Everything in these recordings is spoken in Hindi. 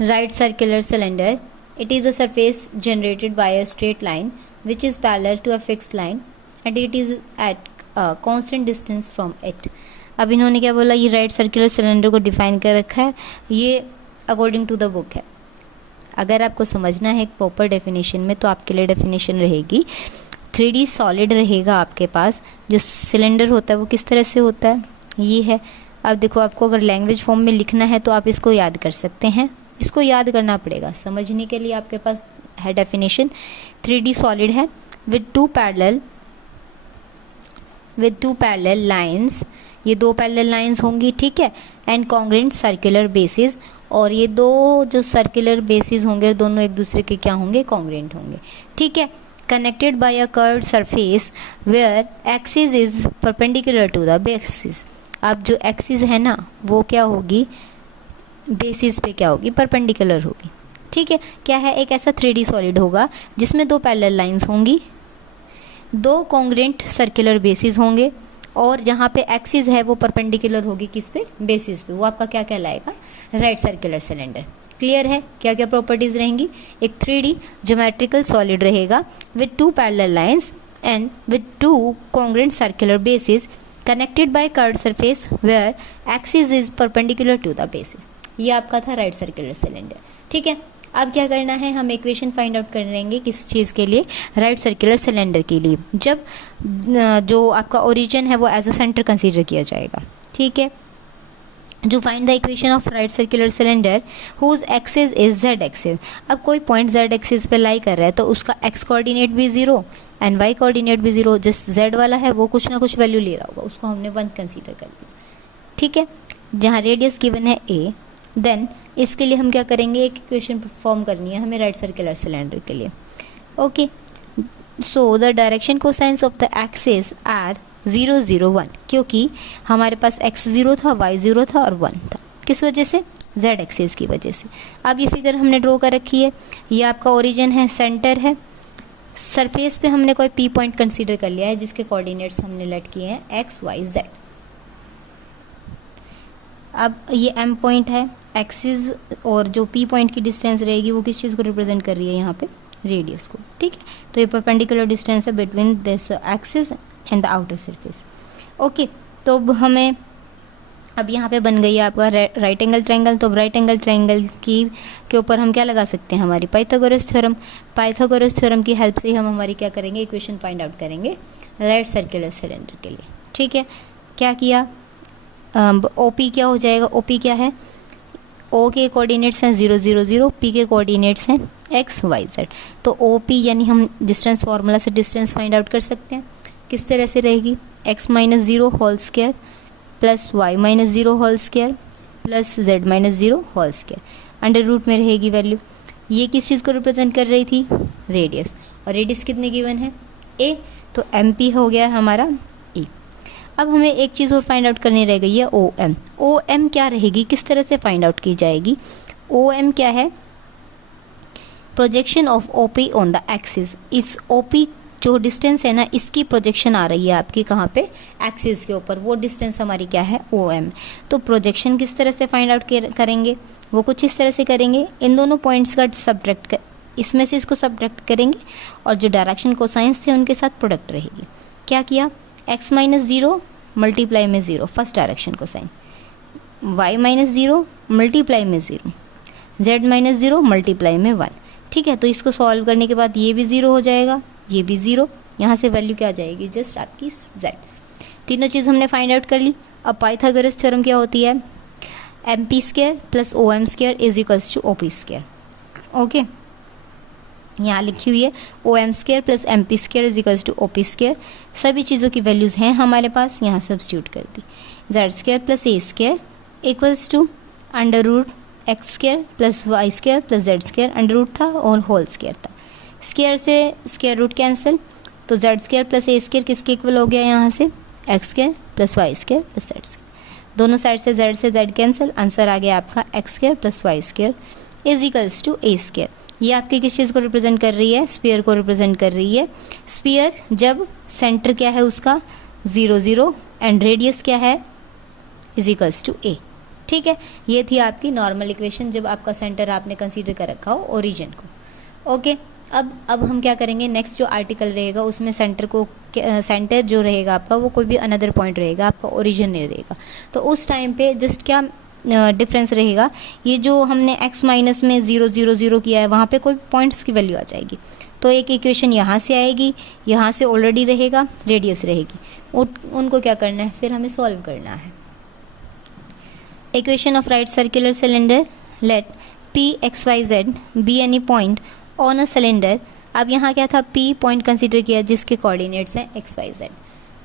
Right circular cylinder. It is a surface generated by a straight line which is parallel to a fixed line and it is at a constant distance from it. अब इन्होंने क्या बोला, ये राइट सर्कुलर सिलेंडर को डिफाइन कर रखा है, ये अकॉर्डिंग टू द बुक है। अगर आपको समझना है एक प्रॉपर डेफिनेशन में तो आपके लिए डेफिनेशन रहेगी 3D सॉलिड रहेगा आपके पास। जो सिलेंडर होता है वो किस तरह से होता है, ये है। अब देखो, आपको अगर लैंग्वेज फॉर्म में लिखना है तो आप इसको याद कर सकते हैं, इसको याद करना पड़ेगा समझने के लिए। आपके पास है डेफिनेशन, 3D सॉलिड है विद टू पैरेलल लाइंस, ये दो पैरेलल लाइंस होंगी, ठीक है, एंड कॉन्ग्रेंट सर्कुलर बेसिस, और ये दो जो सर्कुलर बेसिस होंगे दोनों एक दूसरे के क्या होंगे, कॉन्ग्रेंट होंगे, ठीक है। Connected by a curved surface where axis is perpendicular to the basis. अब जो एक्सिस है ना वो क्या होगी, बेसिस पे क्या होगी, परपेंडिकुलर होगी, ठीक है। क्या है, एक ऐसा 3D सॉलिड होगा जिसमें दो पैरेलल लाइंस होंगी, दो कॉन्ग्रेंट सर्कुलर बेसिस होंगे, और जहाँ पे एक्सिस है वो परपेंडिकुलर होगी किस पे, बेसिस पे। वो आपका क्या कहलाएगा, राइट सर्कुलर सिलेंडर। क्लियर है, क्या क्या प्रॉपर्टीज रहेंगी, एक 3D ज्योमेट्रिकल सॉलिड रहेगा with two parallel lines and with two congruent circular basis connected by curved surface where axis is perpendicular to the basis. ये आपका था राइट सर्कुलर सिलेंडर, ठीक है। अब क्या करना है, हम इक्वेशन फाइंड आउट कर लेंगे किस चीज़ के लिए, राइट सर्कुलर सिलेंडर के लिए, जब जो आपका ओरिजिन है वो एज अ सेंटर कंसीडर किया जाएगा, ठीक है। जो find the equation of right circular cylinder whose axis is Z axis. अब कोई पॉइंट जेड एक्सिस पे लाई कर रहा है तो उसका एक्स कोऑर्डिनेट भी 0 एंड वाई कोऑर्डिनेट भी 0। जिस जेड वाला है वो कुछ ना कुछ वैल्यू ले रहा होगा, उसको हमने 1 कंसीडर कर लिया, ठीक है। जहाँ रेडियस गिवन है a, देन इसके लिए हम क्या करेंगे, एक इक्वेशन फॉर्म करनी है हमें राइट सर्कुलर सिलेंडर के लिए, okay. So the direction cosines of the axis are 0 0 1, क्योंकि हमारे पास x 0 था, y 0 था और 1 था, किस वजह से, z एक्सिस की वजह से। अब ये फिगर हमने ड्रॉ कर रखी है, ये आपका ओरिजिन है, सेंटर है, सरफेस पे हमने कोई p पॉइंट कंसीडर कर लिया है जिसके कोऑर्डिनेट्स हमने लेट किए हैं x y z। अब ये m पॉइंट है, एक्सिस और जो p पॉइंट की डिस्टेंस रहेगी वो किस चीज़ को रिप्रेजेंट कर रही है, यहाँ पे रेडियस को, ठीक है। तो ये परपेंडिकुलर डिस्टेंस है between this axis and the outer surface, okay. तो अब अब यहाँ पे बन गई है आपका राइट एंगल ट्रायंगल। तो अब राइट एंगल ट्रायंगल के ऊपर हम क्या लगा सकते हैं, हमारी पाइथागोरस थ्योरम की हेल्प से हम हमारी क्या करेंगे, इक्वेशन फाइंड आउट करेंगे राइट सर्कुलर सिलेंडर के लिए, ठीक है। क्या किया, OP क्या हो जाएगा, OP क्या है, O के कोऑर्डिनेट्स हैं 0 0 0, P के कोऑर्डिनेट्स हैं x y z। तो OP यानी हम डिस्टेंस फार्मूला से डिस्टेंस फाइंड आउट कर सकते हैं, किस तरह से रहेगी, x minus 0 whole square plus y minus 0 whole square plus z minus 0 whole square, under root में रहेगी वैल्यू। ये किस चीज़ को रिप्रेजेंट कर रही थी, रेडियस, और रेडियस कितने गिवन है, a, तो MP हो गया हमारा e। अब हमें एक चीज़ और फाइंड आउट करनी रह गई है, OM क्या रहेगी, किस तरह से फाइंड आउट की जाएगी। OM क्या है, projection of OP on the axis. इस OP जो डिस्टेंस है ना, इसकी प्रोजेक्शन आ रही है आपकी कहाँ पे, एक्सिस के ऊपर, वो डिस्टेंस हमारी क्या है, OM। तो प्रोजेक्शन किस तरह से फाइंड आउट करेंगे, वो कुछ इस तरह से करेंगे, इन दोनों पॉइंट्स का इसमें से इसको सब्ट्रैक्ट करेंगे और जो डायरेक्शन कोसाइंस थे उनके साथ प्रोडक्ट रहेगी। क्या किया, x माइनस 0 मल्टीप्लाई में 0 first direction cosine, y minus 0 multiply में 0, z माइनस 0 मल्टीप्लाई में 1, ठीक है। तो इसको सॉल्व करने के बाद ये भी 0 हो जाएगा, ये भी 0, यहाँ से वैल्यू क्या आ जाएगी, जस्ट आपकी z। तीनों चीज़ हमने फाइंड आउट कर ली। अब पाइथागोरस थ्योरम क्या होती है, MP square plus OM square is equals to OP square, okay. यहाँ लिखी हुई है OM square plus MP square is equals to OP square. सभी चीज़ों की वैल्यूज़ हैं हमारे पास, यहाँ सब्स्टिट्यूट कर दी। Z square plus A square equals to under root x square plus y square plus z square, under root था और होल स्क्वायर था, स्क्वायर से स्क्वायर रूट कैंसिल, तो z square plus a square किसके इक्वल हो गया, यहाँ से x square plus y square plus z square, दोनों साइड से z कैंसिल, आंसर आ गया आपका x square plus y square is equals to a square. ये आपकी किस चीज़ को रिप्रेजेंट कर रही है, स्फीयर को रिप्रेजेंट कर रही है। स्फीयर जब सेंटर क्या है उसका 0 0 एंड रेडियस क्या है, इज इक्वल्स टू a, ठीक है, ये थी आपकी नॉर्मल इक्वेशन जब आपका सेंटर आपने कंसीडर कर रखा हो ओरिजिन को। ओके, अब हम क्या करेंगे, नेक्स्ट जो आर्टिकल रहेगा उसमें सेंटर जो रहेगा आपका वो कोई भी अनदर पॉइंट रहेगा, आपका ओरिजिन नहीं रहेगा। तो उस टाइम पे जस्ट क्या डिफरेंस रहेगा, ये जो हमने x माइनस में 0 0 0 किया है वहाँ पे कोई पॉइंट्स की वैल्यू आ जाएगी। तो एक इक्वेशन यहाँ से आएगी, यहाँ से ऑलरेडी रहेगा, रेडियस रहेगी, उनको क्या करना है, फिर हमें सॉल्व करना है। Equation of right circular cylinder, let P X Y Z be any point on a cylinder. अब यहाँ क्या था, P पॉइंट कंसीडर किया जिसके कोऑर्डिनेट्स हैं एक्स वाई जेड।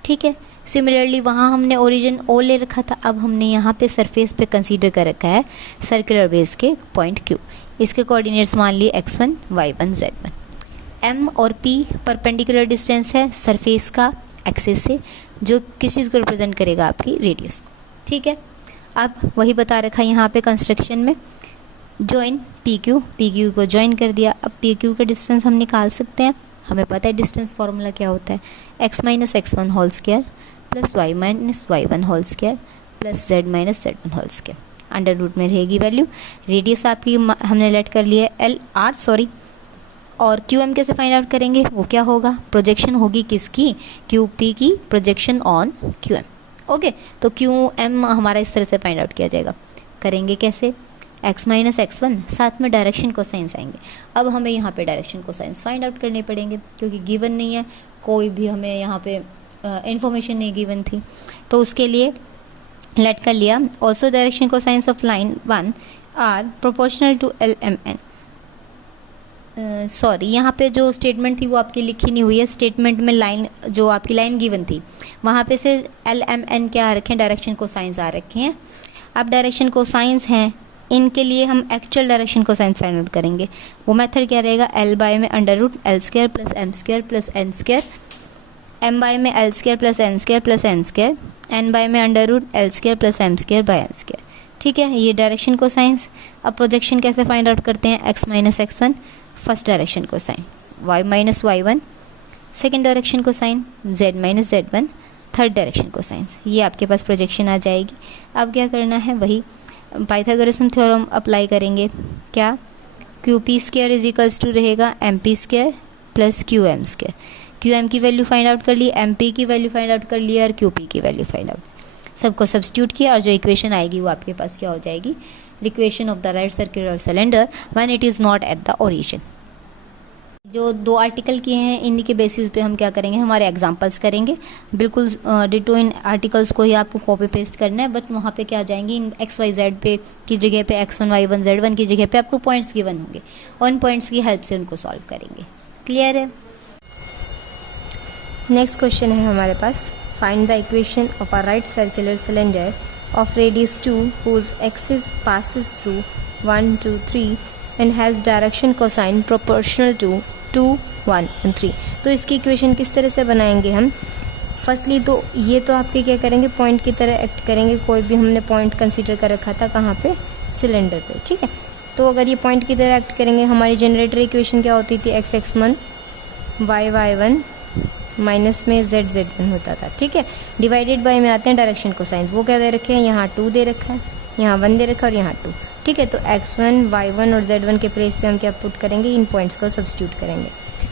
ठीक है, सिमिलरली वहाँ हमने ओरिजिन O ले रखा था, अब हमने यहाँ पे सरफेस पे कंसीडर कर रखा है सर्कुलर बेस के पॉइंट Q। इसके कोऑर्डिनेट्स मान लिए x1 y1 z1। M और P परपेंडिकुलर डिस्टेंस है सरफेस का एक्सिस से, जो किस चीज़ को रिप्रेजेंट करेगा, आपकी रेडियस को। ठीक है, अब वही बता रखा है यहाँ पे कंस्ट्रक्शन में, जॉइन PQ को जॉइन कर दिया। अब PQ का डिस्टेंस हम निकाल सकते हैं, हमें पता है डिस्टेंस फार्मूला क्या होता है, x minus x1 whole square plus y minus y1 whole square plus z minus z1 whole square, under root में रहेगी वैल्यू। रेडियस आपकी हमने लेट कर लिया है LR सॉरी, और QM कैसे फाइंड आउट करेंगे, वो क्या होगा, प्रोजेक्शन होगी किसकी, QP की प्रोजेक्शन ऑन QM। ओके, तो QM हमारा इस तरह से फाइंड आउट किया जाएगा। करेंगे कैसे, x माइनस x1 साथ में डायरेक्शन कोसाइंस आएंगे। अब हमें यहाँ पे डायरेक्शन कोसाइंस फाइंड आउट करने पड़ेंगे क्योंकि गिवन नहीं है, कोई भी हमें यहाँ पे इंफॉर्मेशन नहीं गिवन थी, तो उसके लिए लेट कर लिया। Also direction cosines of line 1 are proportional to LMN। Sorry, यहाँ पे जो स्टेटमेंट थी वो आपकी लिखी नहीं हुई है, स्टेटमेंट में लाइन जो आपकी लाइन गिवन थी वहाँ पे से LMN क्या आ रखे हैं, डायरेक्शन कोसाइंस आ रखे हैं। अब डायरेक्शन कोसाइंस हैं, इनके लिए हम actual direction cosines find out करेंगे। वो मेथड क्या रहेगा, L बाय में under root L square plus M square plus N square, M by में L square plus N square plus N square, N by में under root L square plus M square by N square. ठीक है, ये डायरेक्शन कोसाइंस। अब प्रोजेक्शन कैसे फाइंड आउट करते हैं, x minus x1 first direction cosine, y minus y1 second direction cosine, z minus z1 third direction cosines. ये आपके पास प्रोजेक्शन आ जाएगी। अब क्या करना है, वही पाइथागोरस थ्योरम अप्लाई करेंगे। क्या, QP square is equals to रहेगा MP square plus QM square. QM की वैल्यू फाइंड आउट कर ली, MP की वैल्यू फाइंड आउट कर ली और QP की वैल्यू फाइंड आउट, सबको सब्स्टिट्यूट किया और जो इक्वेशन आएगी वो आपके पास क्या हो जाएगी, equation of the right circular cylinder when it is not at the origin. जो दो आर्टिकल किए हैं इन्हीं के बेसिस पे हम क्या करेंगे, हमारे एग्जांपल्स करेंगे। बिल्कुल डिटो इन आर्टिकल्स को ही आपको कॉपी पेस्ट करना है, बट वहाँ पे क्या आ जाएंगी, इन XYZ पे की जगह पे x1 y1 z1 की जगह पे आपको पॉइंट्स गिवन होंगे और इन पॉइंट्स की हेल्प से उनको सॉल्व करेंगे। क्लियर है। नेक्स्ट क्वेश्चन है हमारे पास, find the equation of a right circular cylinder of radius 2 whose axis passes through 1 2 3 and has direction cosine proportional to 2 1 and 3। तो इसकी इक्वेशन किस तरह से बनाएंगे हम, फर्स्टली तो ये तो आपके क्या करेंगे, पॉइंट की तरह एक्ट करेंगे। कोई भी हमने पॉइंट कंसीडर कर रखा था कहाँ पे, सिलेंडर पे। ठीक है, तो अगर ये पॉइंट की तरह एक्ट करेंगे, हमारी जनरेटर इक्वेशन क्या होती थी, x x1 y y1 minus में z z1 होता था। ठीक है, डिवाइडेड बाय में आते हैं डायरेक्शन कोसाइन, वो क्या दे रखे हैं, यहाँ 2 दे रखा है, यहाँ 1 दे रखा है और यहाँ 2। ठीक है, तो x1 y1 और z1 के प्लेस पे हम क्या पुट करेंगे, इन पॉइंट्स को सब्स्टिट्यूट करेंगे।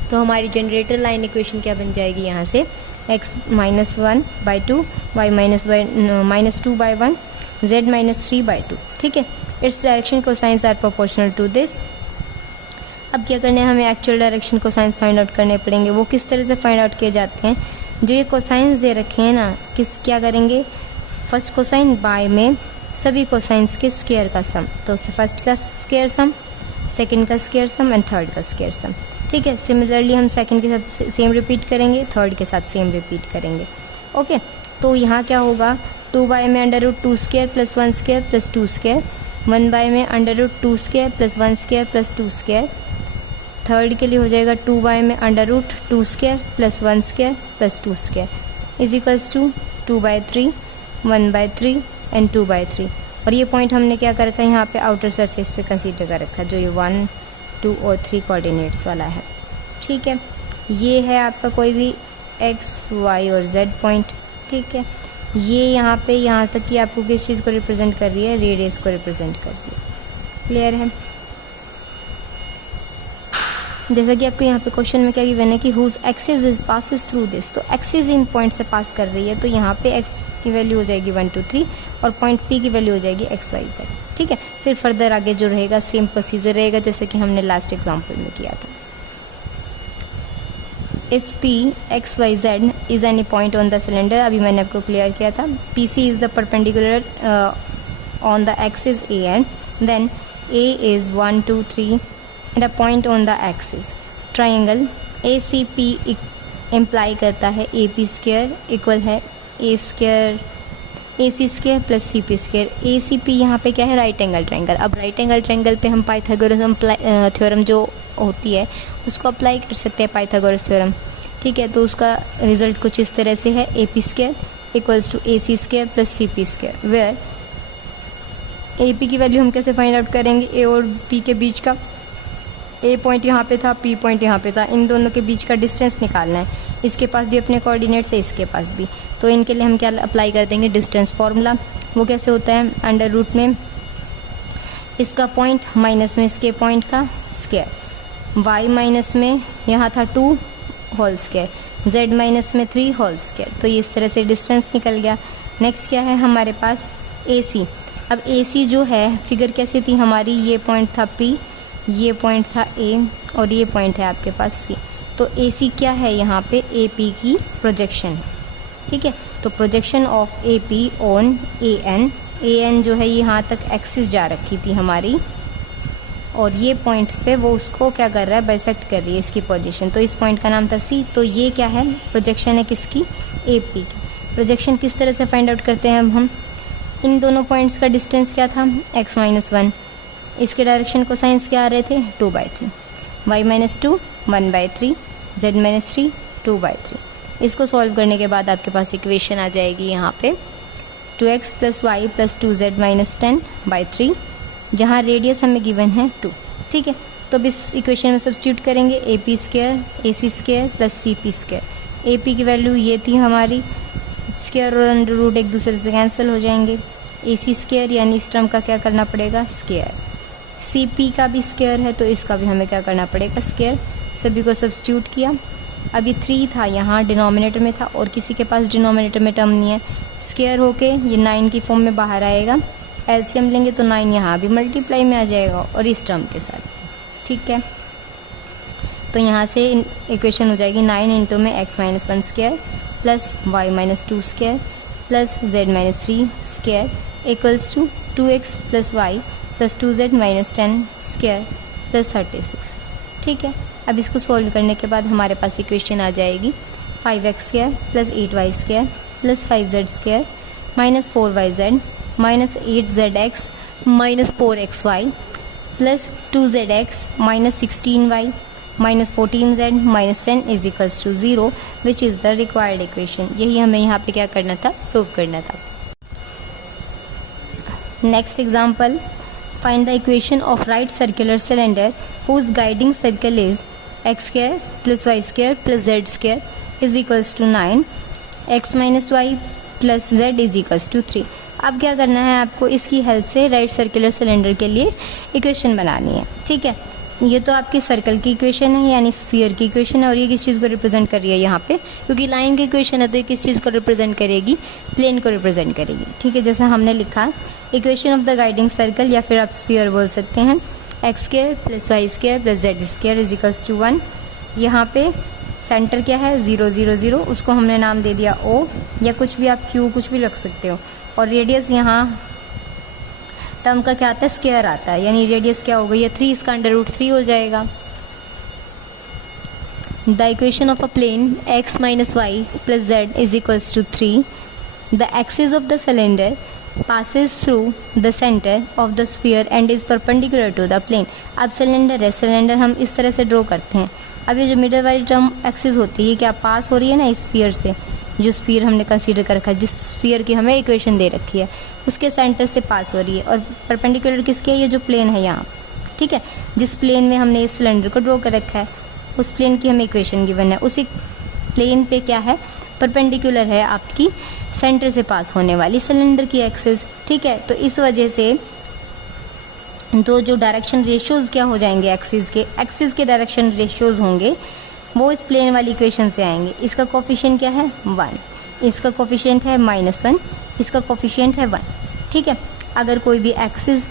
तो हमारी जनरेटर लाइन इक्वेशन क्या बन जाएगी, यहाँ से x minus 1 by 2 y minus 2 by 1 z minus 3 by 2। ठीक है, its direction cosines are proportional to this. अब क्या करना है, हमें actual direction cosines find out करने पड़ेंगे। वो किस तरह से फाइंड आउट किए जाते हैं, जो ये कोसाइंस दे रखे हैं ना, क्या करेंगे, फर्स्ट कोसाइन बाय में सभी कोसाइंस के स्क्वायर का सम, तो फर्स्ट का स्क्वायर सम, सेकंड का स्क्वायर सम एंड थर्ड का स्क्वायर सम। ठीक है, सिमिलरली हम सेकंड के साथ सेम रिपीट करेंगे, थर्ड के साथ सेम रिपीट करेंगे। ओके, तो यहाँ क्या होगा, 2 बाय में under root 2 square plus 1 square plus 2 square, 1 by में under root 2 square plus 1 square plus 2 square, third के लिए हो जाएगा 2 बाय में under root 2 square plus 1 square plus 2 square is equals to 2 by 3 1 by 3 and 2 by 3। और ये पॉइंट हमने क्या कर रखा है, यहाँ पे आउटर सरफेस पे कंसीडर कर रखा है, जो ये 1 2 और 3 कोऑर्डिनेट्स वाला है। ठीक है, ये है आपका कोई भी x y और z पॉइंट। ठीक है, ये यहाँ पे यहाँ तक कि आपको किस चीज़ को रिप्रेजेंट कर रही है, रेडियस को रिप्रेजेंट कर रही है। क्लियर है? जैसा कि आपको यहाँ पे क्वेश्चन में क्या गिवन है कि whose axis passes through this, तो एक्सिस इन पॉइंट से पास कर रही है, तो यहाँ पे एक्स की वैल्यू हो जाएगी 1 2 3 और पॉइंट पी की वैल्यू हो जाएगी एक्स वाई जेड। ठीक है, फिर फर्दर आगे जो रहेगा सेम प्रोसीजर रहेगा जैसे कि हमने लास्ट एग्जाम्पल में किया था। If P X Y Z is any point on the cylinder, अभी मैंने आपको क्लियर किया था, P C is the perpendicular on the axis A and then A is 1 2 3 and a point on the axis. Triangle A C P imply करता है ए पी स्क्वायर इक्वल है A square A C square plus C P square. A C P यहाँ पे क्या है, राइट एंगल ट्रायंगल। अब राइट एंगल ट्रायंगल पे हम पाइथागोरस थ्योरम जो होती है उसको अप्लाई कर सकते हैं, पाइथागोरस थ्योरम। ठीक है, तो उसका रिजल्ट कुछ इस तरह से है, A P square equals to A C square plus C P square, where A P की वैल्यू हम कैसे फाइंड आउट करेंगे, ए और पी के बीच का, ए पॉइंट यहाँ पे था, पी पॉइंट यहाँ पे था, इन दोनों के बीच का डिस्टेंस निकालना है। इसके पास भी अपने कोऑर्डिनेट्स है, इसके पास भी, तो इनके लिए हम क्या अप्लाई कर देंगे, डिस्टेंस फार्मूला। वो कैसे होता है, अंडर रूट में इसका पॉइंट माइनस में इसके पॉइंट का स्क्वायर, y माइनस में यहाँ था 2 होल स्क्वायर, z माइनस में 3 होल स्क्वायर। तो ये इस तरह से डिस्टेंस निकल गया। नेक्स्ट क्या है हमारे पास, AC। अब AC जो है फिगर कैसी थी हमारी, ये पॉइंट था P, ये पॉइंट था A और ये पॉइंट है आपके पास C। तो AC क्या है यहाँ पे, AP की प्रोजेक्शन है। ठीक है, तो projection of AP on AN जो है यहाँ तक एक्सिस जा रखी थी हमारी, और ये पॉइंट पे वो उसको क्या कर रहा है, बाइसेक्ट कर रही है इसकी पोजीशन। तो इस पॉइंट का नाम था C। तो ये क्या है, प्रोजेक्शन है किसकी, AP की। प्रोजेक्शन किस तरह से फाइंड आउट करते हैं, अब हम इन दोनों पॉइंट्स का डिस्टेंस क्या था, x माइनस 1, इसके डायरेक्शन को साइंस क्या आ रहे थे, 2/3, y माइनस 2 1/3, z माइनस 3 2/3। इसको सॉल्व करने के बाद आपके पास इक्वेशन आ जाएगी यहाँ पे 2x plus Y plus 2z minus 10/3, जहाँ रेडियस हमें गिवन है 2। ठीक है, तो अब इस इक्वेशन में सब्स्टिट्यूट करेंगे, A P square A C square plus C P square. A P की वैल्यू ये थी हमारी, स्क्वायर और अंडर रूट एक दूसरे से कैंसिल हो जाएंगे, ए सी स्क्वायर यानी इस टर्म का क्या करना पड़ेगा, स्क्वायर। सी पी का भी स्क्वायर है तो इसका भी हमें क्या करना पड़ेगा, स्क्वायर। सभी को सब्स्टिट्यूट किया। अभी 3 था यहाँ डिनोमिनेटर में था और किसी के पास डिनोमिनेटर में टर्म नहीं है, स्क्वायर होके ये 9 की फॉर्म में बाहर आएगा। एलसीएम लेंगे तो 9 यहाँ भी मल्टीप्लाई में आ जाएगा और इस टर्म के साथ। ठीक है, तो यहाँ से इक्वेशन हो जाएगी 9 इंटू में x minus 1 square plus y minus 2 square plus z minus 3 square equals to 2x plus Y plus 2z minus 10 square plus 36। ठीक है, अब इसको सॉल्व करने के बाद हमारे पास इक्वेशन आ जाएगी 5x square plus 8y square plus 5z square minus 4yz minus 8zx minus 4xy plus 2zx minus 16y minus 14z minus 10 is equals to 0 which is the required equation. यही हमें यहाँ पे क्या करना था, प्रूव करना था। Next example, find the equation of right circular cylinder whose guiding circle is x square plus Y square plus Z square is equals to 9, x minus Y plus Z is equals to 3। अब क्या करना है आपको, इसकी हेल्प से राइट सर्कुलर सिलेंडर के लिए इक्वेशन बनानी है। ठीक है, ये तो आपकी सर्कल की इक्वेशन है यानी स्फीयर की इक्वेशन है, और ये किस चीज़ को रिप्रेजेंट कर रही है यहाँ पे, क्योंकि लाइन की इक्वेशन है तो ये किस चीज़ को रिप्रेजेंट करेगी, प्लेन को रिप्रेजेंट करेगी। ठीक है, जैसा हमने लिखा equation of the guiding circle या फिर आप स्फीयर बोल सकते हैं, X square plus Y square plus Z square is equals to 1। यहाँ पे सेंटर क्या है 0 0 0, उसको हमने नाम दे दिया O, या कुछ भी आप Q कुछ भी रख सकते हो, और रेडियस यहाँ टर्म का क्या आता है, स्क्वायर आता है, यानी रेडियस क्या हो गई है 3, इसका अंडर रूट 3 हो जाएगा। The equation of a plane x minus Y plus Z is equals to 3। The axis of the cylinder passes through the center of the sphere and is perpendicular to the plane। अब सिलेंडर है, सिलेंडर हम इस तरह से ड्रॉ करते हैं। अब ये जो मिडल वाली टर्म एक्सिस होती है ये क्या पास हो रही है ना इस स्फीयर से, जो स्फीयर हमने कंसीडर कर रखा है, जिस स्फीयर की हमें इक्वेशन दे रखी है उसके सेंटर से पास हो रही है, और परपेंडिकुलर किसके है, ये जो प्लेन है यहाँ। ठीक है, जिस प्लेन में हमने इस सिलेंडर को ड्रॉ कर रखा है उस प्लेन की हमें इक्वेशन गिवन है, उसी प्लेन पे क्या है, परपेंडिकुलर है आपकी सेंटर से पास होने वाली सिलेंडर की एक्सिस, ठीक है। तो इस वजह से तो जो डायरेक्शन रेशियोज़ क्या हो जाएंगे, एक्सिस के डायरेक्शन रेशियोज़ होंगे वो इस प्लेन वाली इक्वेशन से आएंगे। इसका कोफिशिएंट क्या है 1, इसका कोफिशिएंट है -1, इसका कोफिशिएंट है 1, ठीक है। अगर कोई भी एक्सिस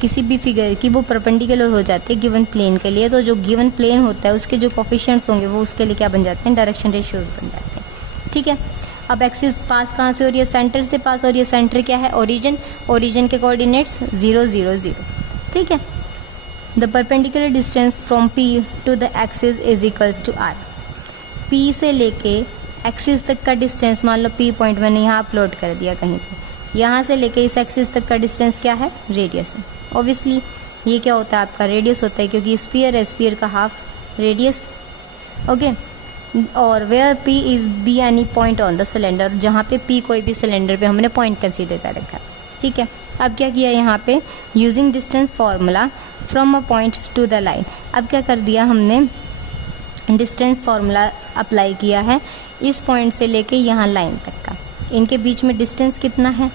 किसी भी फिगर की वो परपेंडिकुलर हो जाती है गिवन प्लेन के लिए, तो जो गिवन प्लेन होता है उसके जो कोफिशिएंट्स होंगे वो उसके लिए क्या बन जाते हैं, डायरेक्शन रेशियोज़ बन जाते हैं, ठीक है। अब एक्सिस पास कहाँ से हो रही है, सेंटर से पास हो रही है। सेंटर क्या है, ओरिजिन के कोऑर्डिनेट्स 0 0 0, ठीक है। The perpendicular distance from P to the axis is equals to R। P से लेके एक्सिस तक का डिस्टेंस, मान लो P पॉइंट मैंने यहाँ अपलोड कर दिया कहीं पे, यहाँ से लेके इस एक्सिस तक का डिस्टेंस क्या है, रेडियस है। ऑब्वियसली ये क्या होता है, आपका रेडियस होता है, क्योंकि स्फीयर है, स्फीयर का हाफ रेडियस, ओके। और where P is be any point on the cylinder, जहाँ पे P कोई भी सिलेंडर पे हमने पॉइंट कंसीडर कर रखा है, ठीक है। अब क्या किया यहाँ पे, using distance formula from a point two the line. अब क्या कर दिया हमने, डिस्टेंस फार्मूला अप्लाई किया है इस पॉइंट से लेके यहाँ लाइन तक का। इनके बीच में डिस्टेंस कितना है,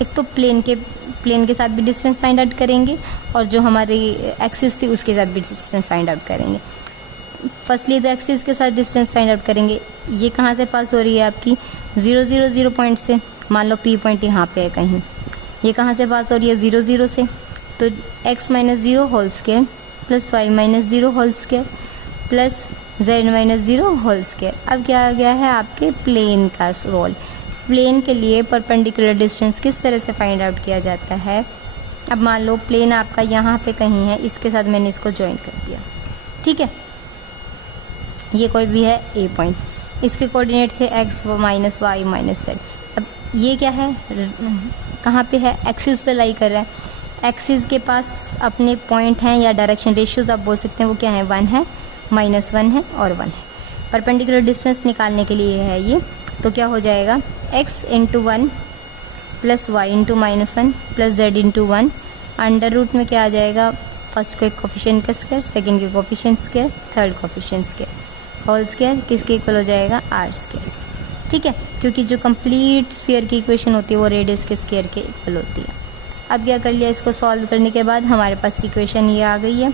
एक तो प्लेन के साथ भी डिस्टेंस फाइंड आउट करेंगे और जो हमारी एक्सिस थी उसके साथ भी डिस्टेंस फाइंड आउट करेंगे। फर्स्टली तो एक्सिस के साथ डिस्टेंस फाइंड आउट करेंगे। ये कहाँ से पास हो रही है आपकी 0 0 0 पॉइंट से, मान लो P पॉइंट यहाँ पे है कहीं, ये कहाँ से पास हो रही है 0 0 से, तो x - 0 whole square plus y - 0 whole square plus z - 0 whole square. अब क्या आ गया है आपके प्लेन का रोल। प्लेन के लिए परपेंडिकुलर डिस्टेंस किस तरह से फाइंड आउट किया जाता है। अब मान लो प्लेन आपका यहाँ पे कहीं है, इसके साथ मैंने इसको ज्वाइन कर दिया, ठीक है। ये कोई भी है A पॉइंट, इसके कोऑर्डिनेट थे x - y - z। अब ये क्या है, कहाँ पे है, एक्सिस पे लाई कर रहा है। एक्सिस के पास अपने पॉइंट हैं या डायरेक्शन रेशियोज आप बोल सकते हैं, वो क्या है, 1 है, -1 है और 1 है। परपेंडिकुलर डिस्टेंस निकालने के लिए है ये, तो क्या हो जाएगा, x × 1 plus y × -1 plus z × 1, under root में क्या आ जाएगा, फर्स्ट के कोफिशिएंट का स्क्वायर, सेकंड के coefficient square, third coefficient square, whole square किसके इक्वल हो जाएगा, r स्क्वायर, ठीक है। क्योंकि जो कंप्लीट स्फीयर की इक्वेशन होती है वो रेडियस के स्क्वायर के इक्वल होती है। अब क्या कर लिया, इसको सॉल्व करने के बाद हमारे पास इक्वेशन ये आ गई है।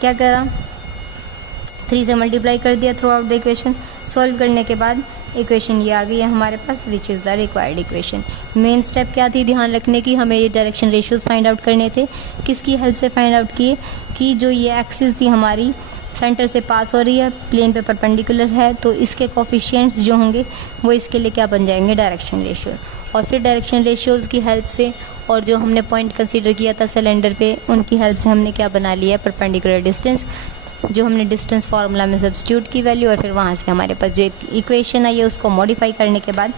क्या करा, 3 से मल्टीप्लाई कर दिया throughout the equation. Solve करने के बाद इक्वेशन ये आ गई है हमारे पास, which is the required equation. Main step क्या थी ध्यान रखने की, हमें ये डायरेक्शन रेशियोज़ फाइंड आउट करने थे। किसकी हेल्प से फाइंड आउट किए, कि जो ये एक्सिस थी हमारी सेंटर से पास हो रही है, प्लेन पे परपेंडिकुलर है, तो इसके कोफिशिएंट्स जो होंगे वो इसके लिए क्या बन जाएंगे, डायरेक्शन रेशियो। और फिर डायरेक्शन रेशियोज़ की हेल्प से और जो हमने पॉइंट कंसीडर किया था सिलेंडर पे, उनकी हेल्प से हमने क्या बना लिया, परपेंडिकुलर डिस्टेंस, जो हमने डिस्टेंस फार्मूला में सब्स्टिट्यूट की वैल्यू, और फिर वहाँ से हमारे पास जो इक्वेशन आई है उसको मॉडिफाई करने के बाद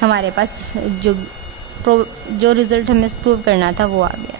हमारे पास जो रिज़ल्ट हमें प्रूव करना था वो आ गया।